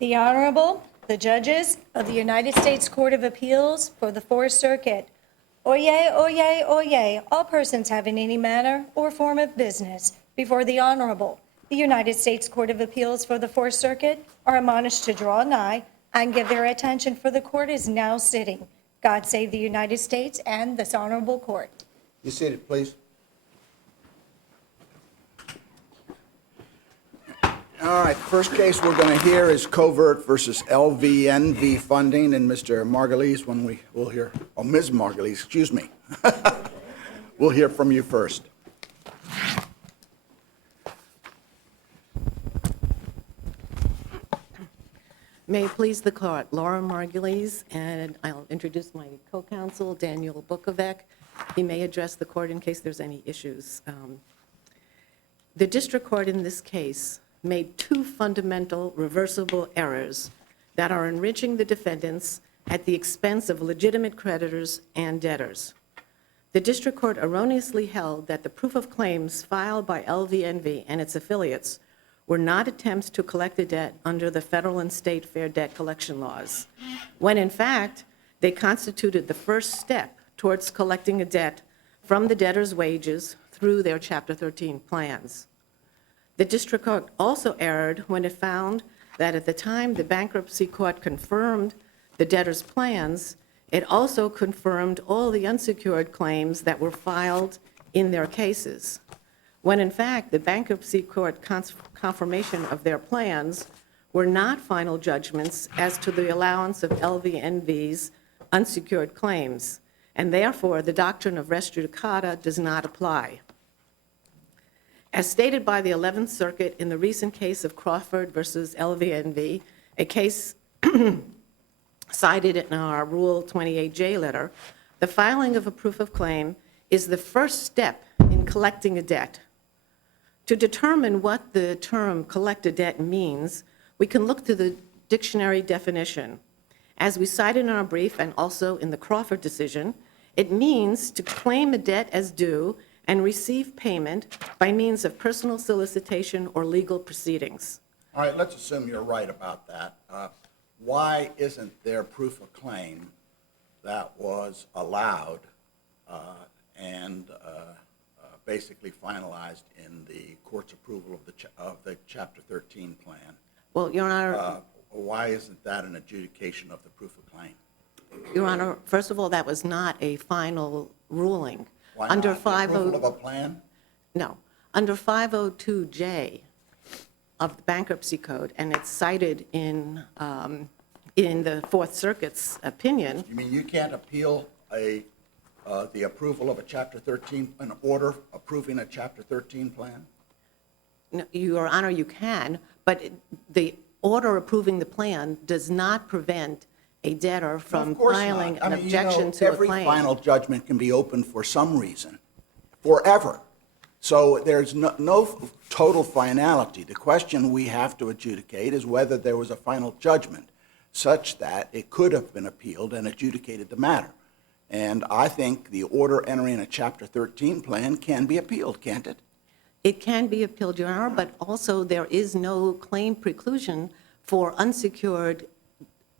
The Honorable, the Judges of the United States Court of Appeals for the Fourth Circuit. Oyez, oyez, oyez, all persons having any manner or form of business before the Honorable, the United States Court of Appeals for the Fourth Circuit, are admonished to draw nigh and give their attention, for the court is now sitting. God save the United States and this honorable court. You seated, please. All right, the first case we're going to hear is Covert versus LVNV funding, and Mr. Margulies, we'll hear, oh, Ms. Margulies, excuse me. We'll hear from you first. May it please the court, Laura Margulies, and I'll introduce my co-counsel, Daniel Bukovac. He may address the court in case there's any issues. The district court in this case made two fundamental reversible errors that are enriching the defendants at the expense of legitimate creditors and debtors. The district court erroneously held that the proof of claims filed by LVNV and its affiliates were not attempts to collect a debt under the federal and state fair debt collection laws, when in fact they constituted the first step towards collecting a debt from the debtor's wages through their Chapter 13 plans. The district court also erred when it found that at the time the bankruptcy court confirmed the debtor's plans, it also confirmed all the unsecured claims that were filed in their cases, when in fact the bankruptcy court confirmation of their plans were not final judgments as to the allowance of LVNV's unsecured claims, and therefore the doctrine of res judicata does not apply. As stated by the 11th Circuit in the recent case of Crawford versus LVNV, a case cited in our Rule 28J letter, the filing of a proof of claim is the first step in collecting a debt. To determine what the term collect a debt means, we can look to the dictionary definition. As we cited in our brief and also in the Crawford decision, it means to claim a debt as due and receive payment by means of personal solicitation or legal proceedings. All right, let's assume you're right about that. Why isn't there proof of claim that was allowed and basically finalized in the court's approval of the Chapter 13 plan? Well, Your Honor. Why isn't that an adjudication of the proof of claim? Your Honor, first of all, that was not a final ruling. Why Under not? The approval of a plan? No. Under 502J of the Bankruptcy Code, and it's cited in the Fourth Circuit's opinion. You mean you can't appeal the approval of a Chapter 13, an order approving a Chapter 13 plan? No, Your Honor, you can, but the order approving the plan does not prevent a debtor from filing an objection to a claim. Every final judgment can be open for some reason, forever. So there's no total finality. The question we have to adjudicate is whether there was a final judgment such that it could have been appealed and adjudicated the matter. And I think the order entering a Chapter 13 plan can be appealed, can't it? It can be appealed, Your Honor, but also there is no claim preclusion for unsecured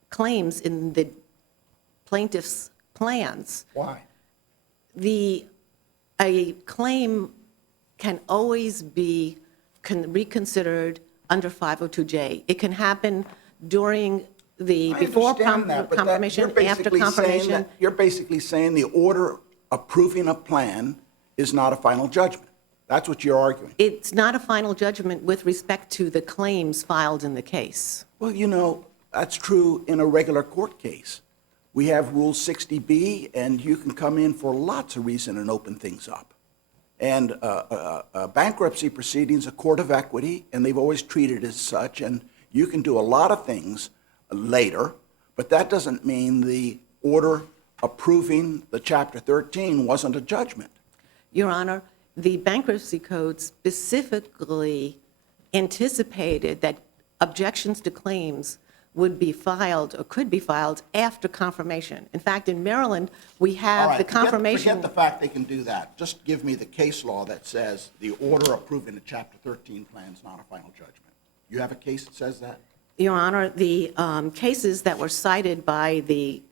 claims in the plaintiff's plans. Why? A claim can always be reconsidered under 502J. It can happen during the before confirmation, after confirmation. You're basically saying the order approving a plan is not a final judgment. That's what you're arguing. It's not a final judgment with respect to the claims filed in the case. Well, you know, that's true in a regular court case. We have Rule 60B, and you can come in for lots of reasons and open things up. And bankruptcy proceedings, a court of equity, and they've always treated it as such, and you can do a lot of things later, but that doesn't mean the order approving the Chapter 13 wasn't a judgment. Your Honor, the Bankruptcy Code specifically anticipated that objections to claims would be filed or could be filed after confirmation. In fact, in Maryland, we have the confirmation. Forget the fact they can do that. Just give me the case law that says the order approving the Chapter 13 plan is not a final judgment. You have a case that says that? Your Honor, the cases that were cited by the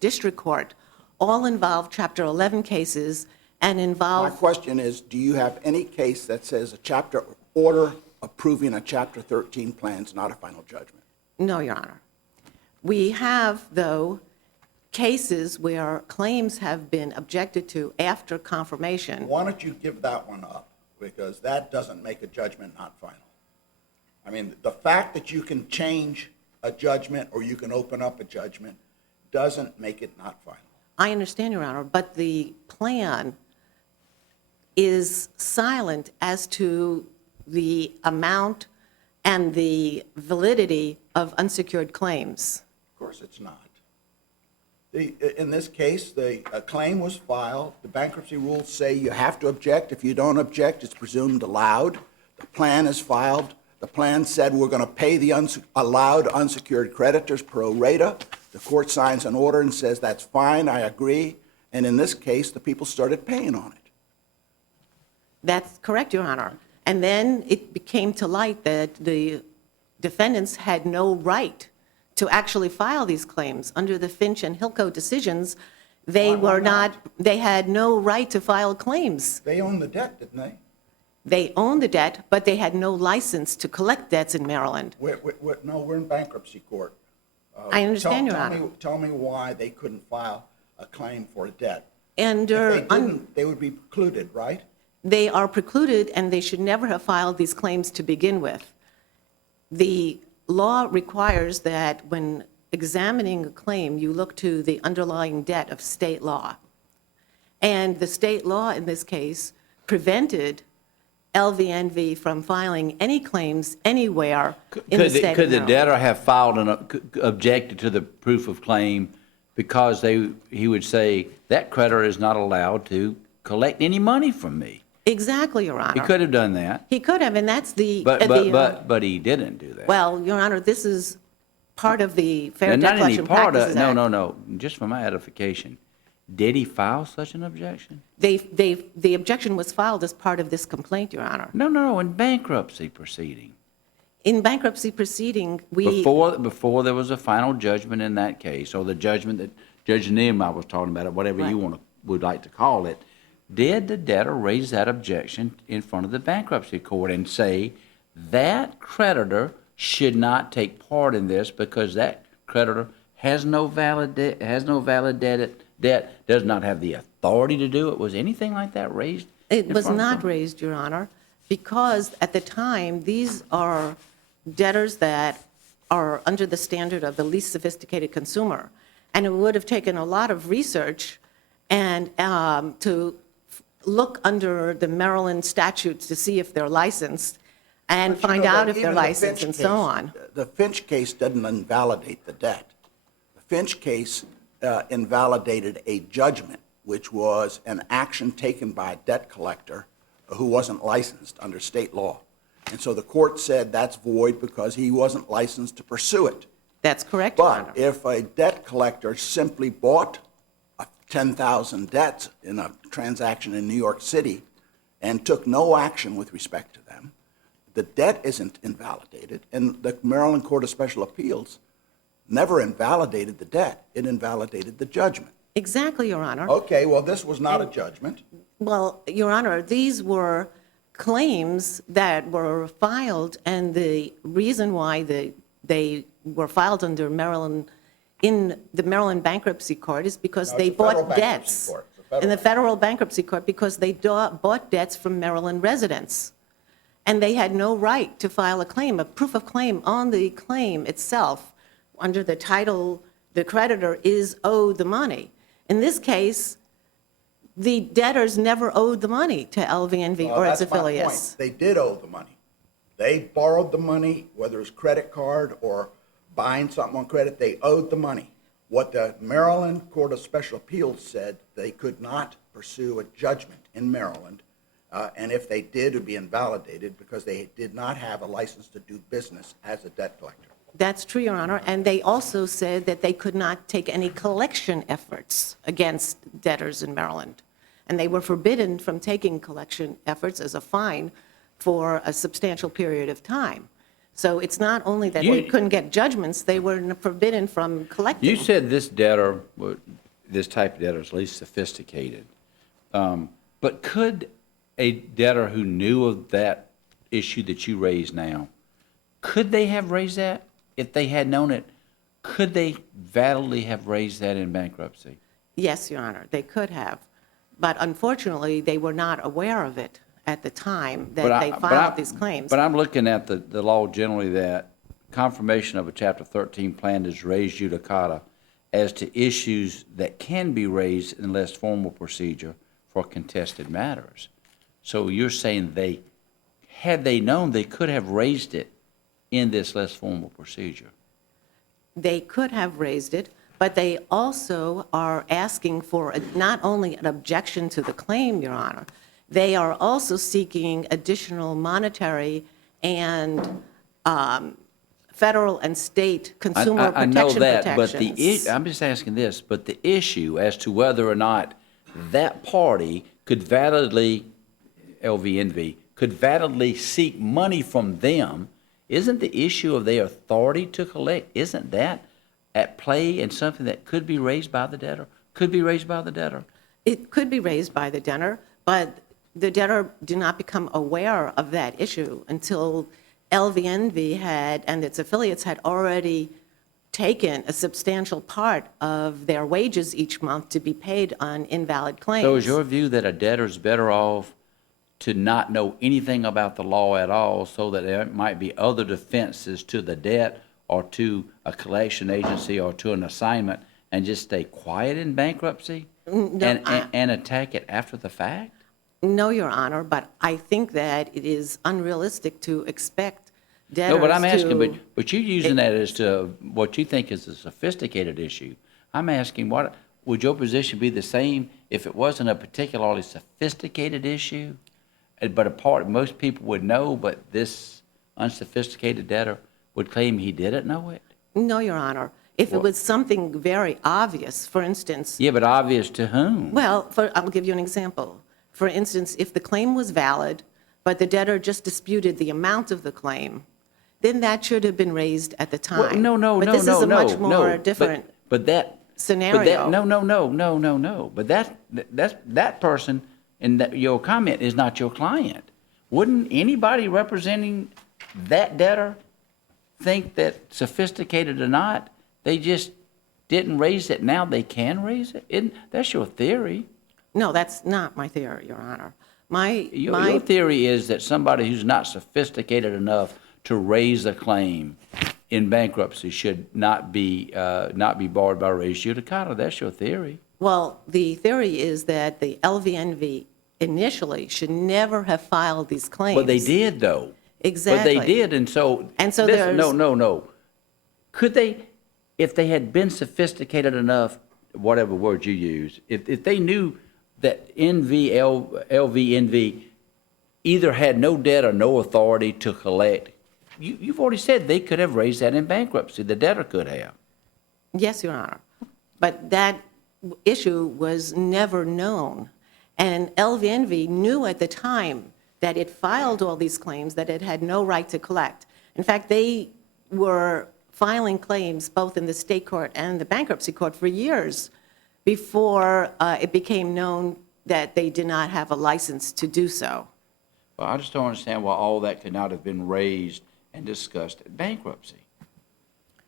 district court all involve Chapter 11 cases and My involve, question is, do you have any case that says a chapter order approving a Chapter 13 plan is not a final judgment? no, Your Honor. We have, though, cases where claims have been objected to after confirmation. Why don't you give that one up? Because that doesn't make a judgment not final. I mean, the fact that you can change a judgment or you can open up a judgment doesn't make it not final. I understand, Your Honor, but the plan is silent as to the amount and the validity of unsecured claims. Of course it's not. In this case, a claim was filed. The bankruptcy rules say you have to object. If you don't object, it's presumed allowed. The plan is filed. The plan said we're going to pay the allowed unsecured creditors pro rata. The court signs an order and says that's fine, I agree. And in this case, the people started paying on it. That's correct, Your Honor. And then it came to light that the defendants had no right to actually file these claims. Under the Finch and Hilco decisions, they were not, they had no right to file claims. They own the debt, didn't they? They owned the debt, but they had no license to collect debts in Maryland. No, we're in bankruptcy court. I understand, Your Honor. Tell me why they couldn't file a claim for a debt. And If they didn't, they would be precluded, right? they are precluded, and they should never have filed these claims to begin with. The law requires that when examining a claim, you look to the underlying debt of state law. And the state law in this case prevented LVNV from filing any claims anywhere in the state of Maryland. Could the debtor have filed objected to the proof of claim because he would say, that creditor is not allowed to collect any money from me? Exactly, Your Honor. He could have done that. He could have, and that's the... But he didn't do that. Well, Your Honor, this is part of the Fair Debt Collection Practices Act. No. Just for my edification, did he file such an objection? The objection was filed as part of this complaint, Your Honor. No, in bankruptcy proceeding. In bankruptcy proceeding, we... Before there was a final judgment in that case, or the judgment that Judge Nehemiah was talking about, or whatever you would like to call it, did the debtor raise that objection in front of the bankruptcy court and say that creditor should not take part in this because that creditor has no valid debt, does not have the authority to do it? Was anything like that raised? It was not raised, Your Honor, because at the time, these are debtors that are under the standard of the least sophisticated consumer. And it would have taken a lot of research and to look under the Maryland statutes to see if they're licensed and find out if they're licensed and so on. The Finch case doesn't invalidate the debt. The Finch case invalidated a judgment, which was an action taken by a debt collector who wasn't licensed under state law. And so the court said that's void because he wasn't licensed to pursue it. That's correct, Your Honor. But if a debt collector simply bought 10,000 debts in a transaction in New York City and took no action with respect to them, the debt isn't invalidated. And the Maryland Court of Special Appeals never invalidated the debt. It invalidated the judgment. Exactly, Your Honor. Okay, well, this was not a judgment. Well, Your Honor, these were claims that were filed, and the reason why they were filed under Maryland, in the Maryland Bankruptcy Court is because No, they it's a federal bought bankruptcy debts. court. It's a federal In the Federal Bankruptcy Court because they bought debts from Maryland residents. And they had no right to file a claim, a proof of claim on the claim itself. Under the title, the creditor is owed the money. In this case, the debtors never owed the money to LVNV or its That's my affiliates. point. They did owe the money. They borrowed the money, whether it's credit card or buying something on credit, they owed the money. What the Maryland Court of Special Appeals said, they could not pursue a judgment in Maryland, and if they did, it would be invalidated because they did not have a license to do business as a debt collector. That's true, Your Honor. And they also said that they could not take any collection efforts against debtors in Maryland. And they were forbidden from taking collection efforts as a fine for a substantial period of time. So it's not only that You- they couldn't get judgments, they were forbidden from collecting. You said this debtor, this type of debtor is least sophisticated. But could a debtor who knew of that issue that you raised now, could they have raised that? If they had known it, could they validly have raised that in bankruptcy? Yes, Your Honor, they could have. But unfortunately, they were not aware of it at the time that they filed these claims. But I'm looking at the law generally that confirmation of a Chapter 13 plan is res judicata as to issues that can be raised in less formal procedure for contested matters. So you're saying had they known, they could have raised it in this less formal procedure? They could have raised it, but they also are asking for not only an objection to the claim, Your Honor, they are also seeking additional monetary and federal and state consumer I know protection that, but protections. I'm just asking this, but the issue as to whether or not that party could validly, LVNV, could validly seek money from them, isn't the issue of their authority to collect, isn't that at play and something that could be raised by the debtor? Could be raised by the debtor? It could be raised by the debtor, but the debtor did not become aware of that issue until LVNV had, and its affiliates had already taken a substantial part of their wages each month to be paid on invalid claims. So is your view that a debtor's better off to not know anything about the law at all so that there might be other defenses to the debt or to a collection agency or to an assignment and just stay quiet in bankruptcy and attack it after the fact? No, Your Honor, but I think that it is unrealistic to expect debtors No, but I'm asking, to- but you're using that as to what you think is a sophisticated issue. I'm asking, what would your position be the same if it wasn't a particularly sophisticated issue, but a part most people would know, but this unsophisticated debtor would claim he didn't know it? No, Your Honor. If it was something very obvious, for instance, Yeah, but obvious to whom? well, I'll give you an example. For instance, if the claim was valid, but the debtor just disputed the amount of the claim, then that should have been raised at the time. Well, no. But this is a much more different But that scenario. But that, no. But that person in your comment is not your client. Wouldn't anybody representing that debtor think that, sophisticated or not, they just didn't raise it? Now they can raise it. That's your theory. No, that's not my theory, Your Honor. Your theory is that somebody who's not sophisticated enough to raise a claim in bankruptcy should not be barred by res judicata. That's your theory. Well, the theory is that the LVNV initially should never have filed these claims. But they did, though. Exactly. But they did, and so. And so listen, there's- No. Could they, if they had been sophisticated enough, whatever word you use, if they knew that LVNV either had no debt or no authority to collect, you've already said they could have raised that in bankruptcy. The debtor could have. Yes, Your Honor. But that issue was never known. And LVNV knew at the time that it filed all these claims that it had no right to collect. In fact, they were filing claims both in the state court and the bankruptcy court for years before it became known that they did not have a license to do so. Well, I just don't understand why all that could not have been raised and discussed at bankruptcy.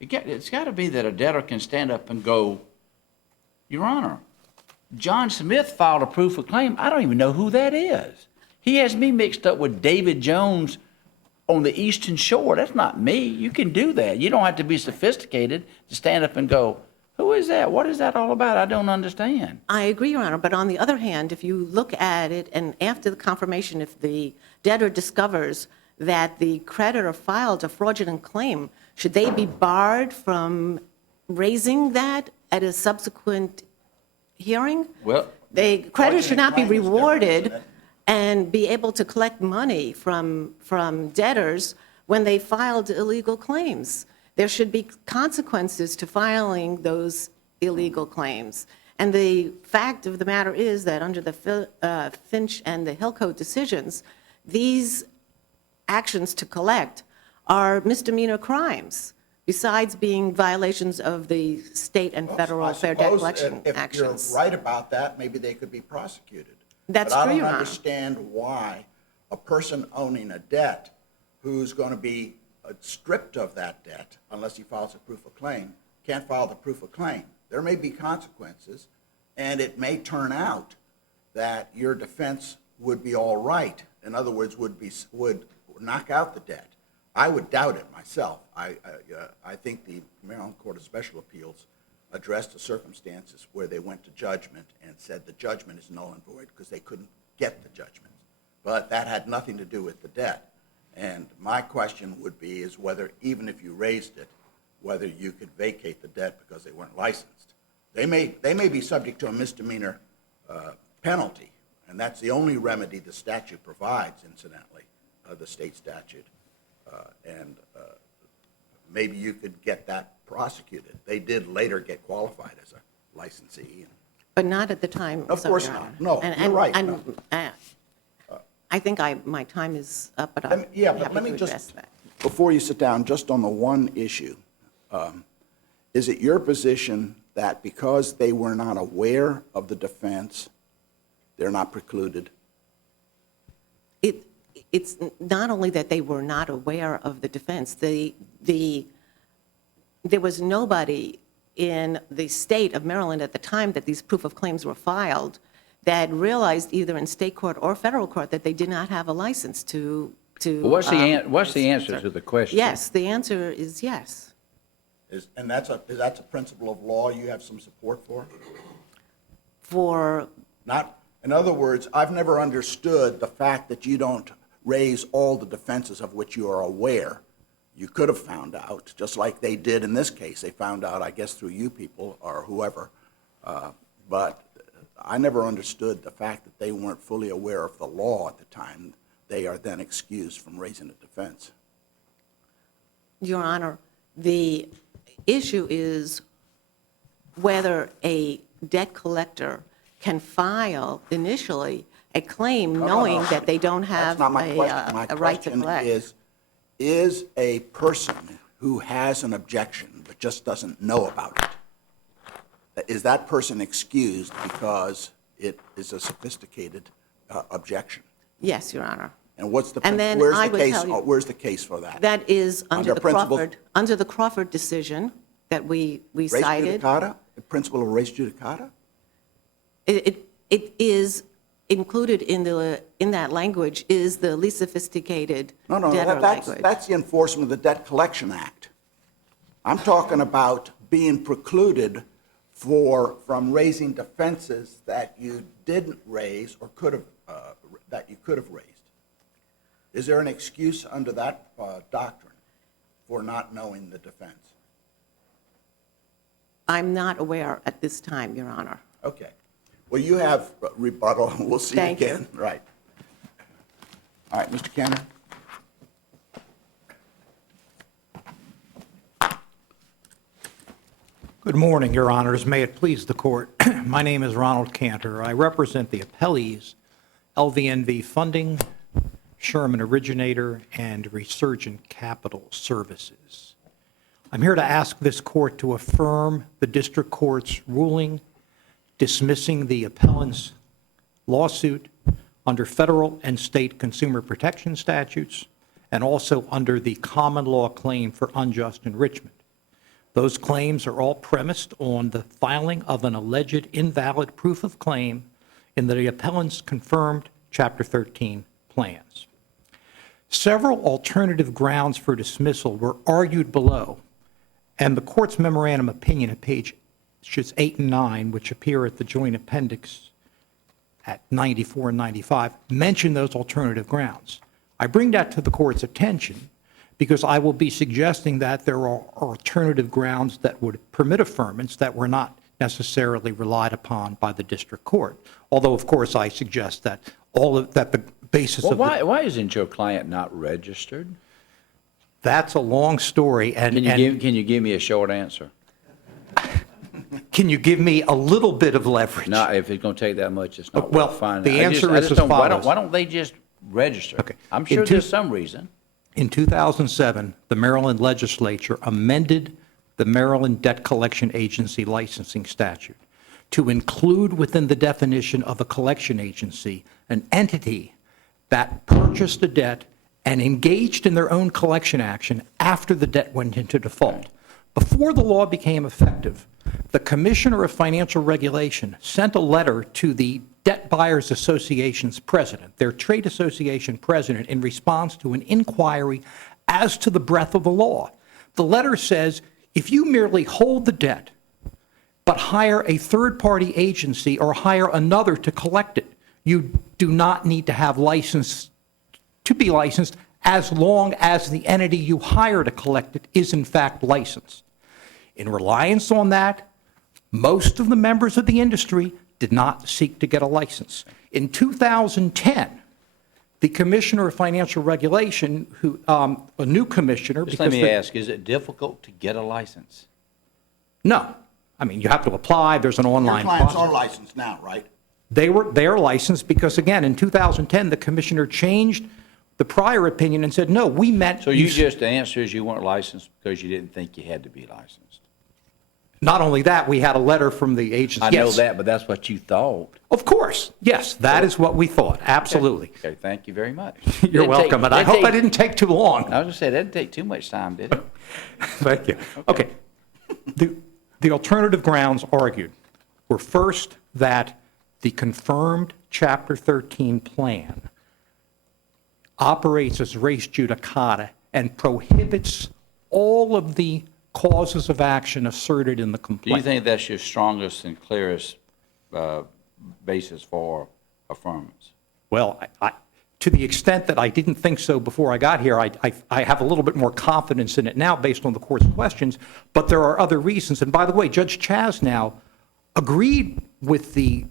It's got to be that a debtor can stand up and go, Your Honor, John Smith filed a proof of claim. I don't even know who that is. He has me mixed up with David Jones on the Eastern Shore. That's not me. You can do that. You don't have to be sophisticated to stand up and go, who is that? What is that all about? I don't understand. I agree, Your Honor, but on the other hand, if you look at it, and after the confirmation, if the debtor discovers that the creditor filed a fraudulent claim, should they be barred from raising that at a subsequent hearing? Well, The creditor should not be Fraudulent claim is different, rewarded isn't it? and be able to collect money from debtors when they filed illegal claims. There should be consequences to filing those illegal claims. And the fact of the matter is that under the Finch and the Hill Code decisions, these actions to collect are misdemeanor crimes, besides being violations of the state and federal fair debt collection If actions. you're right about that, maybe they could be prosecuted. That's But true, I Your don't Honor. understand why a person owning a debt who's going to be stripped of that debt, unless he files a proof of claim, can't file the proof of claim. There may be consequences, and it may turn out that your defense would be all right. In other words, would knock out the debt. I would doubt it myself. I think the Maryland Court of Special Appeals addressed the circumstances where they went to judgment and said the judgment is null and void because they couldn't get the judgment. But that had nothing to do with the debt. And my question would be is whether, even if you raised it, whether you could vacate the debt because they weren't licensed. They may be subject to a misdemeanor penalty, and that's the only remedy the statute provides, incidentally, the state statute. Maybe you could get that prosecuted. They did later get qualified as a licensee. But not at the time. Of sorry, course Your not. Honor. No, you're right. And, No. I think my time is up, but I'm Yeah, but happy let me to just- address that. Before you sit down, just on the one issue, is it your position that because they were not aware of the defense, they're not precluded? It's not only that they were not aware of the defense, there was nobody in the state of Maryland at the time that these proof of claims were filed that realized either in state court or federal court that they did not have a license to. Well, what's the answer to the question? Yes, the answer is yes. Is that a principle of law you have some support for? For, Not, in other words, I've never understood the fact that you don't raise all the defenses of which you are aware. You could have found out, just like they did in this case. They found out, I guess, through you people or whoever. But I never understood the fact that they weren't fully aware of the law at the time. They are then excused from raising a defense. Your Honor, the issue is whether a debt collector can file initially a claim knowing that they don't have That's not my question. My a right to question collect. is a person who has an objection but just doesn't know about it, is that person excused because it is a sophisticated objection? Yes, Your Honor. And what's the, And then where's I the would case, tell you- where's the case for that? That is Under principles- under the Crawford decision that we Res cited. judicata? The principle of res judicata? It is included in that language is the least sophisticated No, debtor language. that's the enforcement of the Debt Collection Act. I'm talking about being precluded from raising defenses that you didn't raise or that you could have raised. Is there an excuse under that doctrine for not knowing the defense? I'm not aware at this time, Your Honor. Okay. Well, you have rebuttal, and we'll see you Thank you. again. Right. All right, Mr. Cannon. Good morning, Your Honors. May it please the Court. My name is Ronald Cantor. I represent the appellees, LVNV Funding, Sherman Originator, and Resurgent Capital Services. I'm here to ask this Court to affirm the District Court's ruling dismissing the appellant's lawsuit under federal and state consumer protection statutes and also under the common law claim for unjust enrichment. Those claims are all premised on the filing of an alleged invalid proof of claim in the appellant's confirmed Chapter 13 plans. Several alternative grounds for dismissal were argued below, and the Court's memorandum opinion at pages 8 and 9, which appear at the joint appendix at 94 and 95, mention those alternative grounds. I bring that to the Court's attention because I will be suggesting that there are alternative grounds that would permit affirmance that were not necessarily relied upon by the District Court. Although, of course, I suggest that that the basis Well, of why isn't your client not registered? that's a long story. And Can you give me a short answer? can you give me a little bit of leverage? No, if it's going to take that much, it's not Well, worth finding. the answer is as why follows. don't they just register? Okay. I'm sure In two- there's some reason. in 2007, the Maryland legislature amended the Maryland Debt Collection Agency licensing statute to include within the definition of a collection agency an entity that purchased a debt and engaged in their own collection action after the debt went into default. Before the law became effective, the Commissioner of Financial Regulation sent a letter to the Debt Buyers Association's president, their trade association president, in response to an inquiry as to the breadth of the law. The letter says, if you merely hold the debt, but hire a third-party agency or hire another to collect it, you do not need to have license to be licensed as long as the entity you hire to collect it is in fact licensed. In reliance on that, most of the members of the industry did not seek to get a license. In 2010, the Commissioner of Financial Regulation, a new commissioner, Just let me ask, is it difficult to get a license? No. I mean, you have to apply, there's an Your online clients process. are licensed now, right? They are licensed because, again, in 2010, the commissioner changed the prior opinion and said, no, we meant. So you just, the answer is you weren't licensed because you didn't think you had to be licensed? Not only that, we had a letter from the agency. I know Yes. that, but that's what you thought. Of course, yes, that is what we thought, absolutely. Okay, thank you very much. You're welcome, and I hope I didn't take too long. I was going to say, that didn't take too much time, did it? Thank you. Okay. The alternative grounds argued were first that the confirmed Chapter 13 plan operates as res judicata and prohibits all of the causes of action asserted in the Do complaint. you think that's your strongest and clearest basis for affirmance? Well, to the extent that I didn't think so before I got here, I have a little bit more confidence in it now based on the court's questions, but there are other reasons. And by the way, Judge Chaz now agreed with the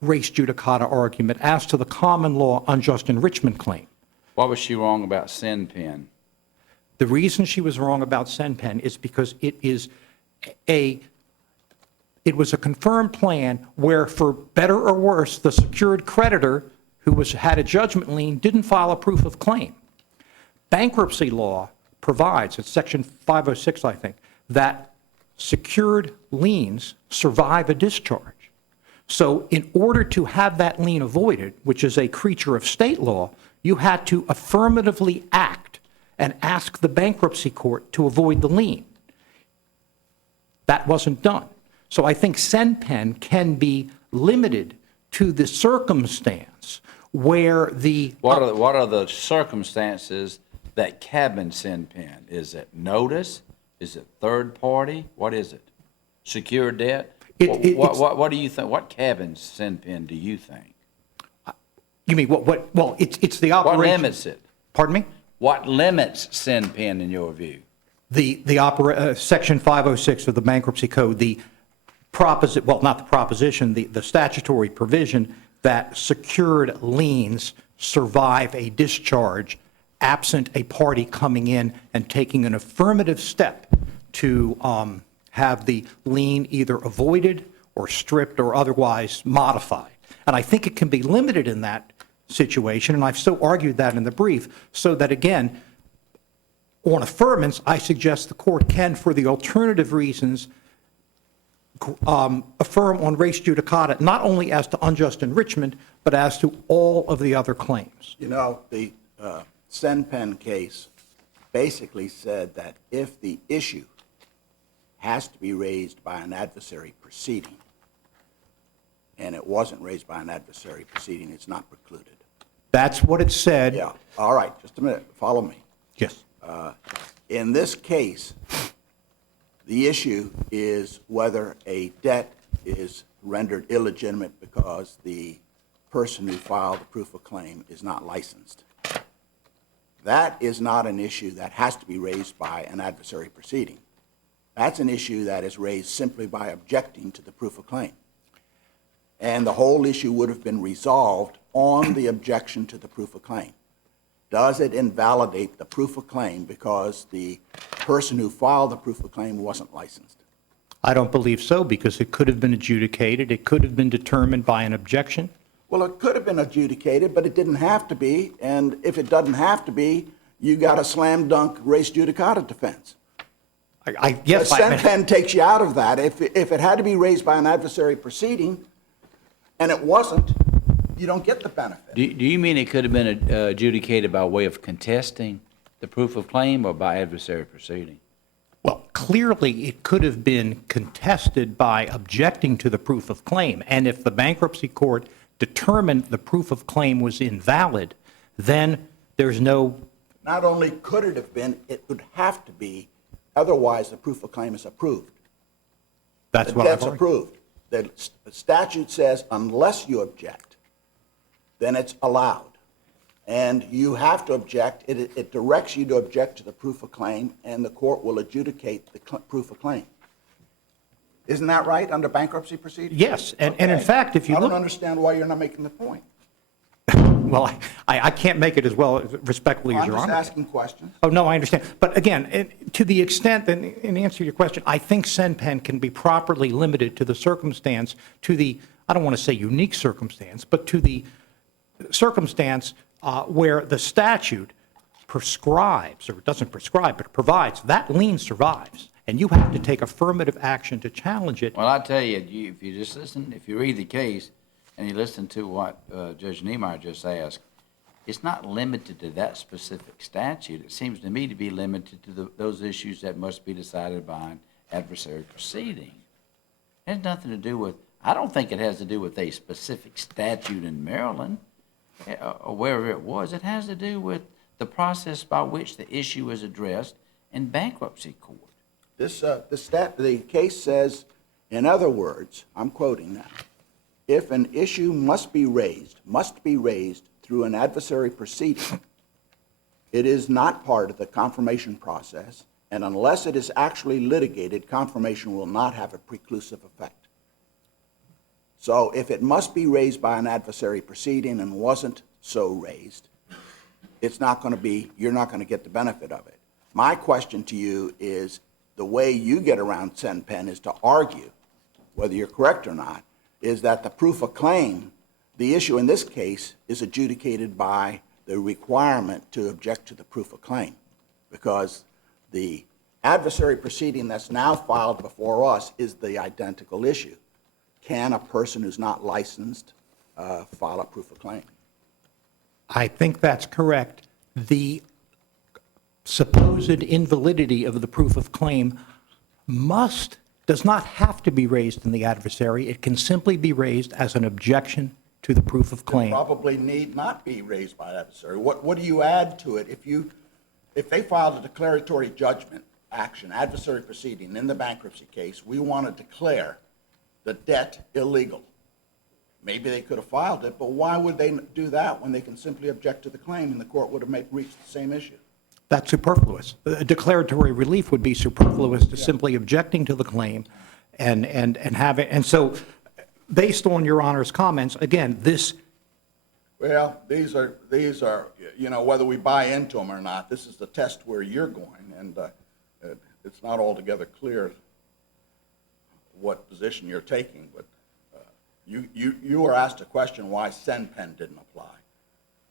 res judicata argument as to the common law unjust enrichment claim. What was she wrong about SendPen? The reason she was wrong about SendPen is because it was a confirmed plan where, for better or worse, the secured creditor who had a judgment lien didn't file a proof of claim. Bankruptcy law provides, it's section 506, I think, that secured liens survive a discharge. So in order to have that lien avoided, which is a creature of state law, you had to affirmatively act and ask the bankruptcy court to avoid the lien. That wasn't done. So I think SendPen can be limited to the circumstance where the... What are the circumstances that cabin SendPen? Is it notice? Is it third party? What is it? Secure debt? What do you think? What cabins SendPen do you think? You mean what? Well, it's the operation... What limits it? Pardon me? What limits SendPen in your view? Section 506 of the Bankruptcy Code, the statutory provision that secured liens survive a discharge absent a party coming in and taking an affirmative step to have the lien either avoided or stripped or otherwise modified. And I think it can be limited in that situation, and I've so argued that in the brief, so that, again, on affirmance, I suggest the court can, for the alternative reasons, affirm on res judicata, not only as to unjust enrichment, but as to all of the other claims. You know, the SendPen case basically said that if the issue has to be raised by an adversary proceeding, and it wasn't raised by an adversary proceeding, it's not precluded. That's what it said. Yeah, all right, just a minute, follow me. Yes. In this case, the issue is whether a debt is rendered illegitimate because the person who filed the proof of claim is not licensed. That is not an issue that has to be raised by an adversary proceeding. That's an issue that is raised simply by objecting to the proof of claim. And the whole issue would have been resolved on the objection to the proof of claim. Does it invalidate the proof of claim because the person who filed the proof of claim wasn't licensed? I don't believe so, because it could have been adjudicated. It could have been determined by an objection. Well, it could have been adjudicated, but it didn't have to be. And if it doesn't have to be, you got a slam dunk res judicata defense. Yes, Sen-Pen takes you out of that. If it had to be raised by an adversary proceeding, and it wasn't, you don't get the benefit. Do you mean it could have been adjudicated by way of contesting the proof of claim or by adversary proceeding? Well, clearly, it could have been contested by objecting to the proof of claim. And if the bankruptcy court determined the proof of claim was invalid, then there's no... Not only could it have been, it would have to be, otherwise the proof of claim is approved. That's The what I've debt's argued. approved. The statute says unless you object, then it's allowed. And you have to object. It directs you to object to the proof of claim, and the court will adjudicate the proof of claim. Isn't that right under bankruptcy proceedings? Yes, and in Okay. fact, if you I don't look... understand why you're not making the point. Well, I can't make it as well respectfully as I'm Your just Honor. asking questions. Oh, no, I understand. But again, to the extent, and in answer to your question, I think Sen-Pen can be properly limited to the circumstance, to the, I don't want to say unique circumstance, but to the circumstance where the statute prescribes, or it doesn't prescribe, but provides, that lien survives. And you have to take affirmative action to challenge it. Well, I tell you, if you just listen, if you read the case and you listen to what Judge Niemeyer just asked, it's not limited to that specific statute. It seems to me to be limited to those issues that must be decided by an adversary proceeding. It has nothing to do with, I don't think it has to do with a specific statute in Maryland or wherever it was. It has to do with the process by which the issue is addressed in bankruptcy court. The case says, in other words, I'm quoting now, if an issue must be raised through an adversary proceeding, it is not part of the confirmation process, and unless it is actually litigated, confirmation will not have a preclusive effect. So if it must be raised by an adversary proceeding and wasn't so raised, it's not going to be, you're not going to get the benefit of it. My question to you is, the way you get around Sen-Pen is to argue, whether you're correct or not, is that the proof of claim, the issue in this case, is adjudicated by the requirement to object to the proof of claim, because the adversary proceeding that's now filed before us is the identical issue. Can a person who's not licensed file a proof of claim? I think that's correct. The supposed invalidity of the proof of claim does not have to be raised in the adversary. It can simply be raised as an objection to the proof of It claim. probably need not be raised by adversary. What do you add to it? If they filed a declaratory judgment action, adversary proceeding in the bankruptcy case, we want to declare the debt illegal. Maybe they could have filed it, but why would they do that when they can simply object to the claim and the court would have reached the same issue? That's superfluous. A declaratory relief would be superfluous to simply objecting to the claim and having, and so based on Your Honor's comments, again, this. Well, these are, whether we buy into them or not, this is the test where you're going, and it's not altogether clear what position you're taking, but you were asked a question why Sen-Pen didn't apply.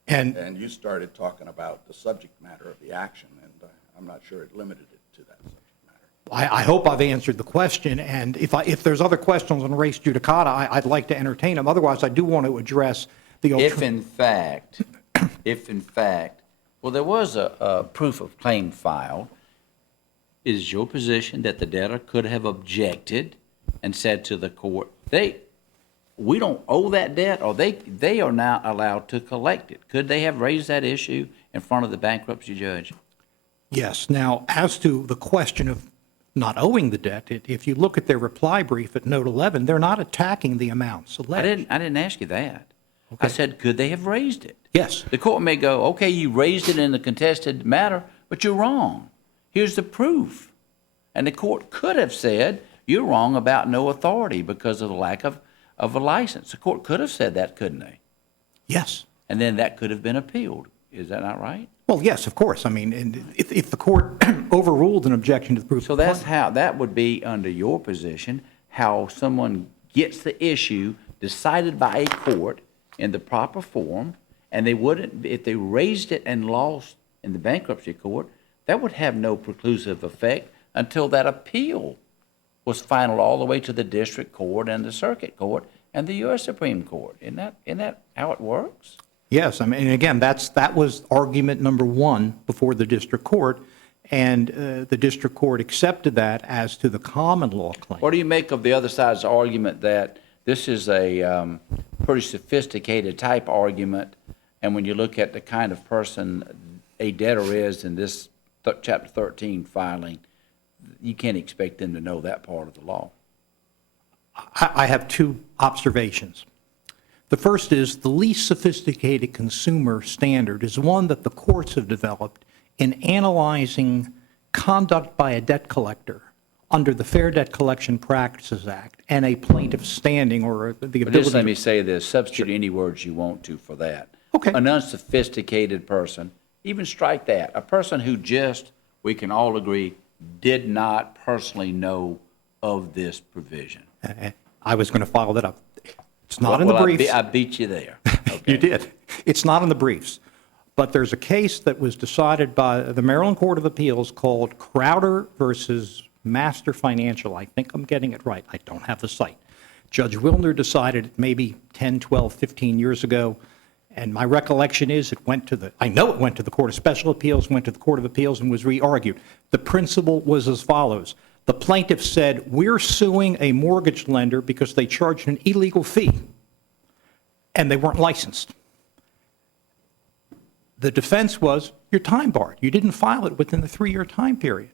And you started talking about the subject matter of the action, and I'm not sure it limited it to that subject matter. I hope I've answered the question, and if there's other questions on res judicata, I'd like to entertain them. Otherwise, I do want to address the... If in fact, well, there was a proof of claim filed, is your position that the debtor could have objected and said to the court, we don't owe that debt, or they are now allowed to collect it? Could they have raised that issue in front of the bankruptcy judge? Yes. Now, as to the question of not owing the debt, if you look at their reply brief at note 11, they're not attacking the amounts alleged. I didn't ask you that. Okay. I said, could they have raised it? Yes. The court may go, okay, you raised it in the contested matter, but you're wrong. Here's the proof. And the court could have said, you're wrong about no authority because of the lack of a license. The court could have said that, couldn't they? Yes. And then that could have been appealed. Is that not right? Well, yes, of course. I mean, if the court overruled an objection to the proof So of claim. that's how, that would be under your position, how someone gets the issue decided by a court in the proper form, and they wouldn't, if they raised it and lost in the bankruptcy court, that would have no preclusive effect until that appeal was final all the way to the district court and the circuit court and the U.S. Supreme Court. Isn't that how it works? Yes, I mean, again, that was argument number one before the district court, and the district court accepted that as to the common law claim. What do you make of the other side's argument that this is a pretty sophisticated type argument, and when you look at the kind of person a debtor is in this Chapter 13 filing, you can't expect them to know that part of the law? I have two observations. The first is the least sophisticated consumer standard is one that the courts have developed in analyzing conduct by a debt collector under the Fair Debt Collection Practices Act and a plaintiff's standing or the ability. But just let me say this, substitute any words you want to for that. Okay. An unsophisticated person, even strike that, a person who just, we can all agree, did not personally know of this provision. I was going to follow that up. It's not in the briefs. I beat you there. Okay. You did. It's not in the briefs. But there's a case that was decided by the Maryland Court of Appeals called Crowder versus Master Financial. I think I'm getting it right. I don't have the site. Judge Wilner decided maybe 10, 12, 15 years ago, and my recollection is I know it went to the Court of Special Appeals, went to the Court of Appeals, and was re-argued. The principle was as follows. The plaintiff said, we're suing a mortgage lender because they charged an illegal fee, and they weren't licensed. The defense was, you're time barred. You didn't file it within the 3-year time period.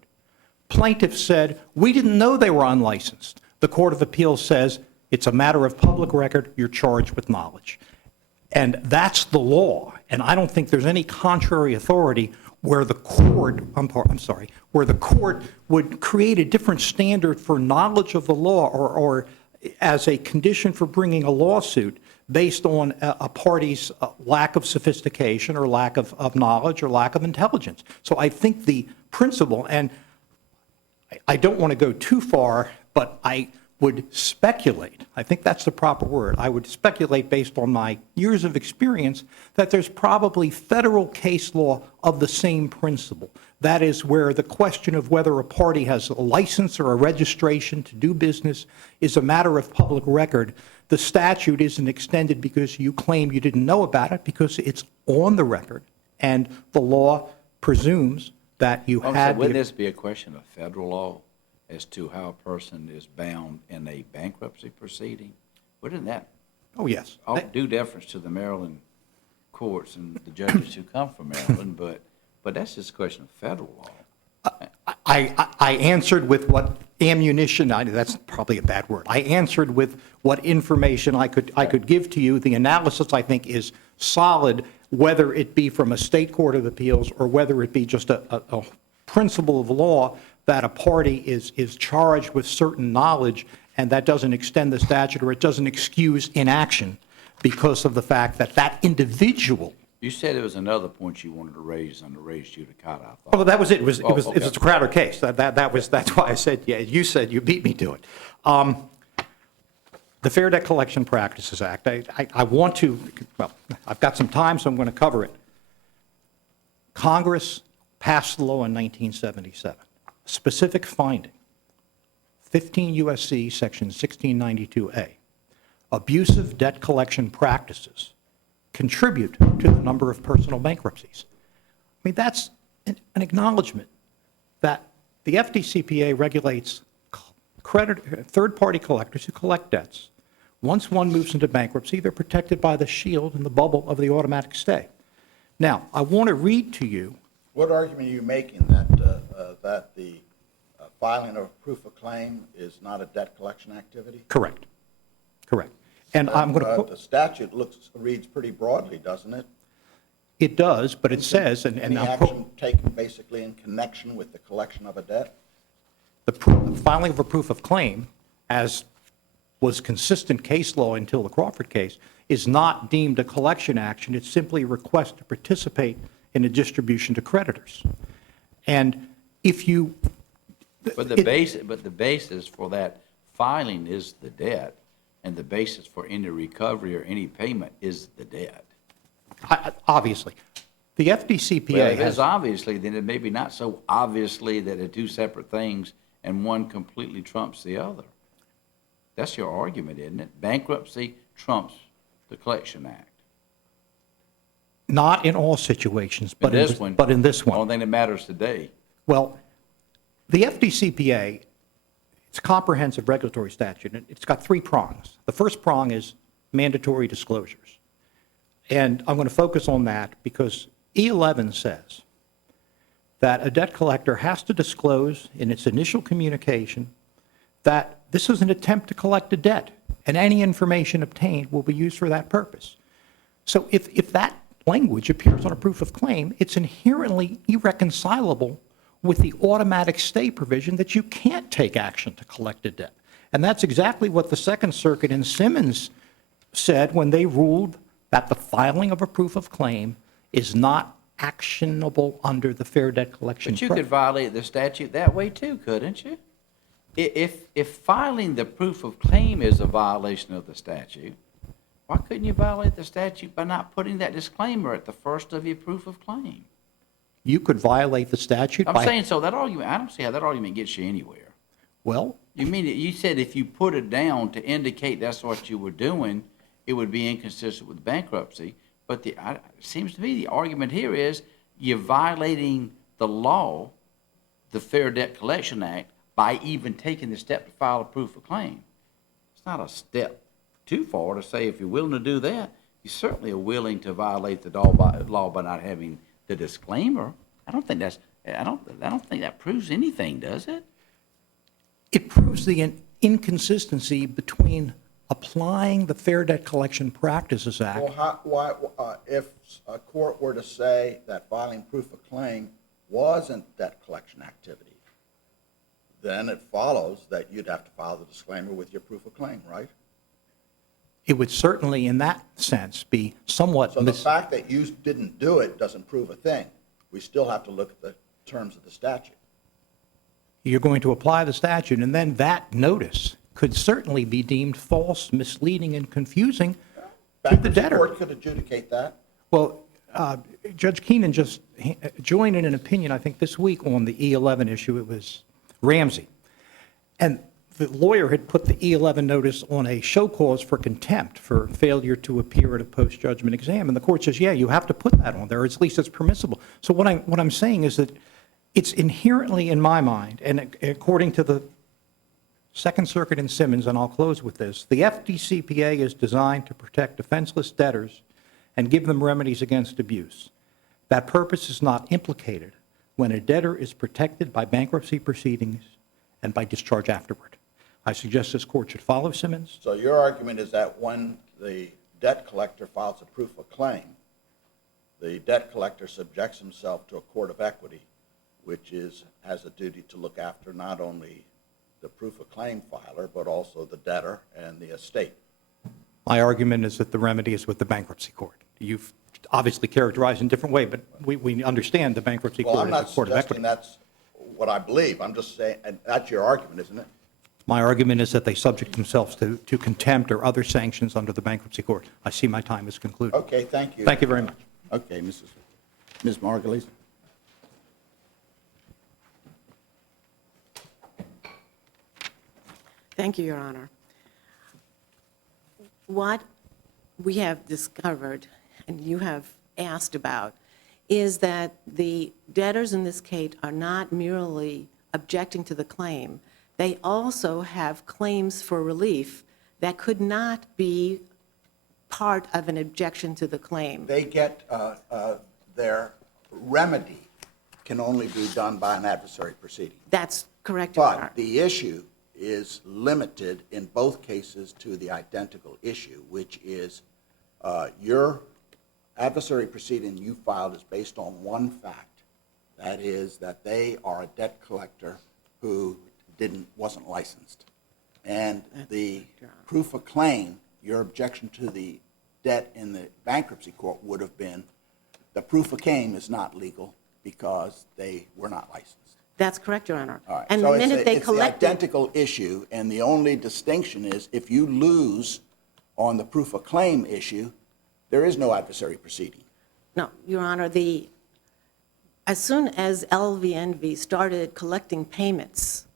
Plaintiff said, we didn't know they were unlicensed. The Court of Appeals says, it's a matter of public record, you're charged with knowledge. And that's the law. And I don't think there's any contrary authority where the court, where the court would create a different standard for knowledge of the law or as a condition for bringing a lawsuit based on a party's lack of sophistication or lack of knowledge or lack of intelligence. So I think the principle, and I don't want to go too far, but I would speculate, I think that's the proper word, I would speculate based on my years of experience that there's probably federal case law of the same principle. That is where the question of whether a party has a license or a registration to do business is a matter of public record. The statute isn't extended because you claim you didn't know about it, because it's on the record, and the law presumes that you had. So wouldn't this be a question of federal law as to how a person is bound in a bankruptcy proceeding? Wouldn't that? Oh, yes. All due deference to the Maryland courts and the judges who come from Maryland, but that's just a question of federal law. I answered with what ammunition, that's probably a bad word. I answered with what information I could give to you. The analysis, I think, is solid, whether it be from a state court of appeals or whether it be just a principle of law that a party is charged with certain knowledge, and that doesn't extend the statute or it doesn't excuse inaction because of the fact that that individual. You said there was another point you wanted to raise on the res judicata, I thought. Oh, that was it. It was Okay. a Crowder case. That's why I said, yeah, you said you beat me to it. The Fair Debt Collection Practices Act, I want to, well, I've got some time, so I'm going to cover it. Congress passed the law in 1977. Specific finding, 15 U.S.C. section 1692A, abusive debt collection practices contribute to the number of personal bankruptcies. I mean, that's an acknowledgement that the FDCPA regulates third-party collectors who collect debts. Once one moves into bankruptcy, they're protected by the shield and the bubble of the automatic stay. Now, I want to read to you. What argument are you making that the filing of proof of claim is not a debt collection activity? Correct. Correct. And I'm going to quote. The statute reads pretty broadly, doesn't it? It does, but it says, and Any I'll action quote, taken basically in connection with the collection of a debt? the filing of a proof of claim, as was consistent case law until the Crawford case, is not deemed a collection action. It's simply a request to participate in a distribution to creditors. And if you... But the basis for that filing is the debt, and the basis for any recovery or any payment is the debt. Obviously. The Well, FDCPA if it's has, obviously, then it may be not so obviously that they're two separate things and one completely trumps the other. That's your argument, isn't it? Bankruptcy trumps the Collection Act. not in all situations, but In in this one. but in this The one. only thing that matters today. Well, the FDCPA, it's a comprehensive regulatory statute, and it's got three prongs. The first prong is mandatory disclosures. And I'm going to focus on that because E11 says that a debt collector has to disclose in its initial communication that this is an attempt to collect a debt, and any information obtained will be used for that purpose. So if that language appears on a proof of claim, it's inherently irreconcilable with the automatic stay provision that you can't take action to collect a debt. And that's exactly what the Second Circuit in Simmons said when they ruled that the filing of a proof of claim is not actionable under the Fair Debt Collection But you Program. could violate the statute that way too, couldn't you? If filing the proof of claim is a violation of the statute, why couldn't you violate the statute by not putting that disclaimer at the first of your proof of claim? You could violate the statute I'm by, saying, so that argument, I don't see how that argument gets you anywhere. well, You mean, you said if you put it down to indicate that's what you were doing, it would be inconsistent with bankruptcy. But it seems to me the argument here is you're violating the law, the Fair Debt Collection Act, by even taking the step to file a proof of claim. It's not a step too far to say if you're willing to do that, you certainly are willing to violate the law by not having the disclaimer. I don't think that proves anything, does it? it proves the inconsistency between applying the Fair Debt Collection Practices Act. Well, if a court were to say that filing proof of claim wasn't debt collection activity, then it follows that you'd have to file the disclaimer with your proof of claim, right? It would certainly, in that sense, be somewhat So the fact that you didn't do it doesn't prove a thing. We still have to look at the terms of the statute. You're going to apply the statute, and then that notice could certainly be deemed false, misleading, and confusing to the Bankruptcy debtor. court could adjudicate that. Well, Judge Keenan just joined in an opinion, I think, this week on the E11 issue. It was Ramsey. And the lawyer had put the E11 notice on a show cause for contempt for failure to appear at a post-judgment exam. And the court says, yeah, you have to put that on there, or at least it's permissible. So what I'm saying is that it's inherently, in my mind, and according to the Second Circuit in Simmons, and I'll close with this, the FDCPA is designed to protect defenseless debtors and give them remedies against abuse. That purpose is not implicated when a debtor is protected by bankruptcy proceedings and by discharge afterward. I suggest this court should follow Simmons. So your argument is that when the debt collector files a proof of claim, the debt collector subjects himself to a court of equity, which has a duty to look after not only the proof of claim filer, but also the debtor and the estate. My argument is that the remedy is with the bankruptcy court. You've obviously characterized in a different way, but we understand the bankruptcy Well, court I'm is a not court of suggesting equity. that's what I believe. I'm just saying, and that's your argument, isn't it? My argument is that they subject themselves to contempt or other sanctions under the bankruptcy court. I see my time has concluded. Okay, thank you. Thank you very much. Okay, Ms. Margulies. Thank you, Your Honor. What we have discovered, and you have asked about, is that the debtors in this case are not merely objecting to the claim. They also have claims for relief that could not be part of an objection to the claim. They get their remedy can only be done by an adversary proceeding. That's correct, Your Honor. But the issue is limited in both cases to the identical issue, which is your adversary proceeding you filed is based on one fact. That is that they are a debt collector who wasn't licensed. And the proof of claim, your objection to the debt in the bankruptcy court would have been the proof of claim is not legal because they were not licensed. That's correct, Your Honor. All right. And So the minute they it's the collected, identical issue, and the only distinction is if you lose on the proof of claim issue, there is no adversary proceeding. No, Your Honor, as soon as LVNV started collecting payments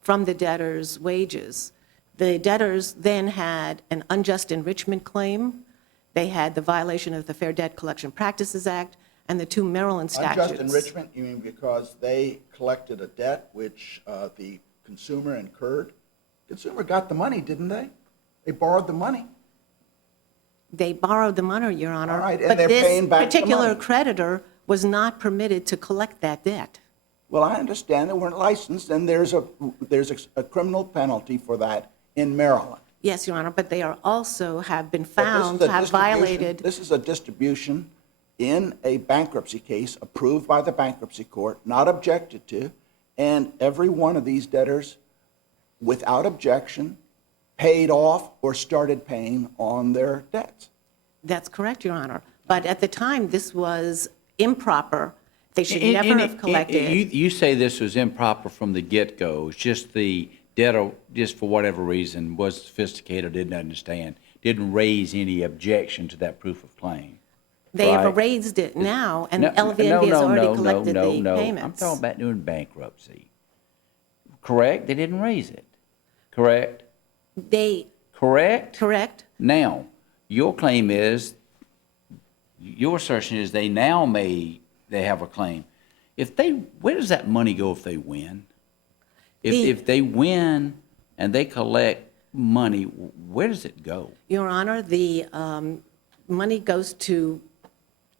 from the debtors' wages, the debtors then had an unjust enrichment claim. They had the violation of the Fair Debt Collection Practices Act and the 2 Maryland statutes. Unjust enrichment, you mean because they collected a debt which the consumer incurred? Consumer got the money, didn't they? They borrowed the money. They borrowed the money, Your Honor. All right, and they're paying back the But this particular money. creditor was not permitted to collect that debt. Well, I understand they weren't licensed, and there's a criminal penalty for that in Maryland. Yes, Your Honor, but they are also have been But this is found a to have distribution- violated. This is a distribution in a bankruptcy case approved by the bankruptcy court, not objected to, and every one of these debtors, without objection, paid off or started paying on their debts. That's correct, Your Honor. But at the time, this was improper. They should And- never and have You collected. you say this was improper from the get-go, it's just the debtor, just for whatever reason, was sophisticated, didn't understand, didn't raise any objection to that proof of claim. They have right. raised it now, and No, LVNV has no, already no, collected no, the no. payments. I'm talking about doing bankruptcy. Correct? They didn't raise it. Correct? They, Correct? correct? Now, your claim is, your assertion is they have a claim. Where does that money go if they win? If they win and they collect money, where does it go? Your Honor, the money goes to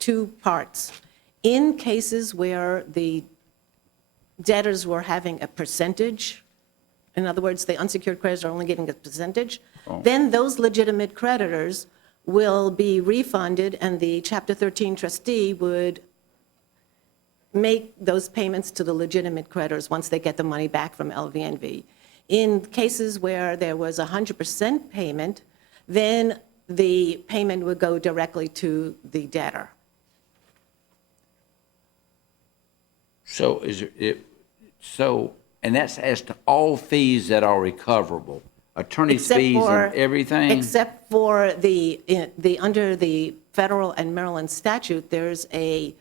2 parts. In cases where the debtors were having a percentage, in other words, the unsecured creditors are only getting a percentage, then those legitimate creditors will be refunded, and the Chapter 13 trustee would make those payments to the legitimate creditors once they get the money back from LVNV. In cases where there was 100% payment, then the payment would go directly to the debtor. So and that's as to all fees that are recoverable, attorney's Except fees for- and everything? Except for under the federal and Maryland statute, there's a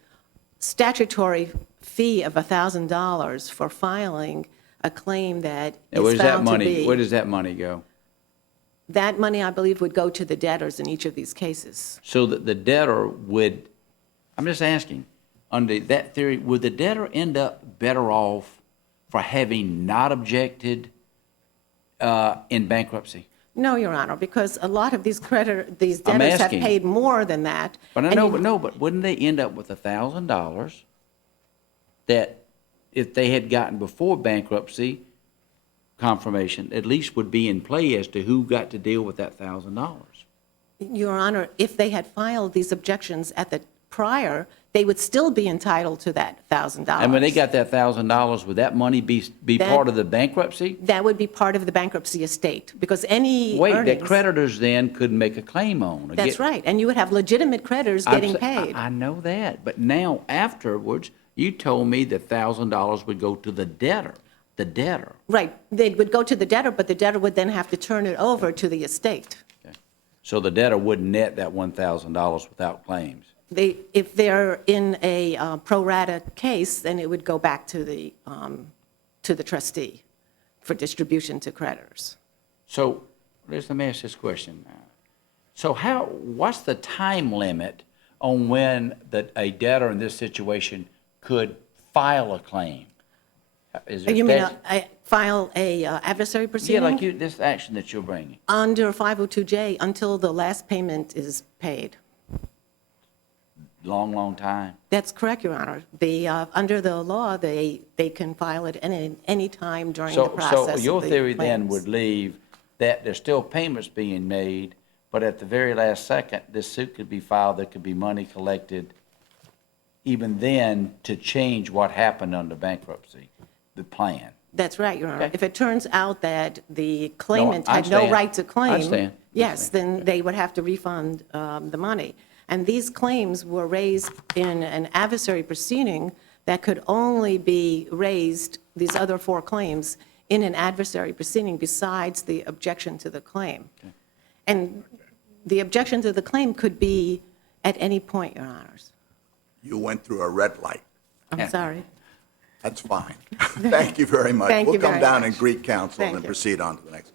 statutory fee of $1,000 for filing a claim that And where is does that found to money, be. where does that money go? That money, I believe, would go to the debtors in each of these cases. So that the debtor would, I'm just asking, under that theory, would the debtor end up better off for having not objected in bankruptcy? No, Your Honor, because a lot of these I'm debtors have asking. paid more than that. But I and know, you- but wouldn't they end up with $1,000 that if they had gotten before bankruptcy confirmation, at least would be in play as to who got to deal with that $1,000? Your Honor, if they had filed these objections at the prior, they would still be entitled to that $1,000. And when they got that $1,000, would that money be That- part of the bankruptcy? That would be part of the bankruptcy estate, because any Wait, earnings... that creditors then could make a claim on. or That's get- right, and you would have legitimate creditors getting paid. I know that, but now afterwards, you told me that $1,000 would go to the debtor, Right, they would go to the debtor, but the debtor would then have to turn it over to the estate. Okay. So the debtor wouldn't net that $1,000 without claims. If they're in a pro rata case, then it would go back to the trustee for distribution to creditors. So, let me ask this question now. So what's the time limit on when a debtor in this situation could file a claim? Is there You mean statute- file a adversary Yeah, proceeding? like this action that you're bringing. Under 502J, until the last payment is paid. Long, long time. That's correct, Your Honor. Under the law, they can file it any time during the process. So your of the theory then claims. would leave that there's still payments being made, but at the very last second, this suit could be filed, there could be money collected, even then, to change what happened under bankruptcy, the plan. That's right, Your Honor. Okay. If it turns out that the claimant I had no understand. right to claim, I understand. yes, then they would have to refund the money. And these claims were raised in an adversary proceeding that could only be raised, these other 4 claims, in an adversary proceeding besides the objection to the claim. And the objection to the claim could be At any point, Your Honors. You went through a red light. I'm sorry. That's fine. Thank you very much. Thank you We'll come very down much. and greet counsel Thank and you. proceed on to the next.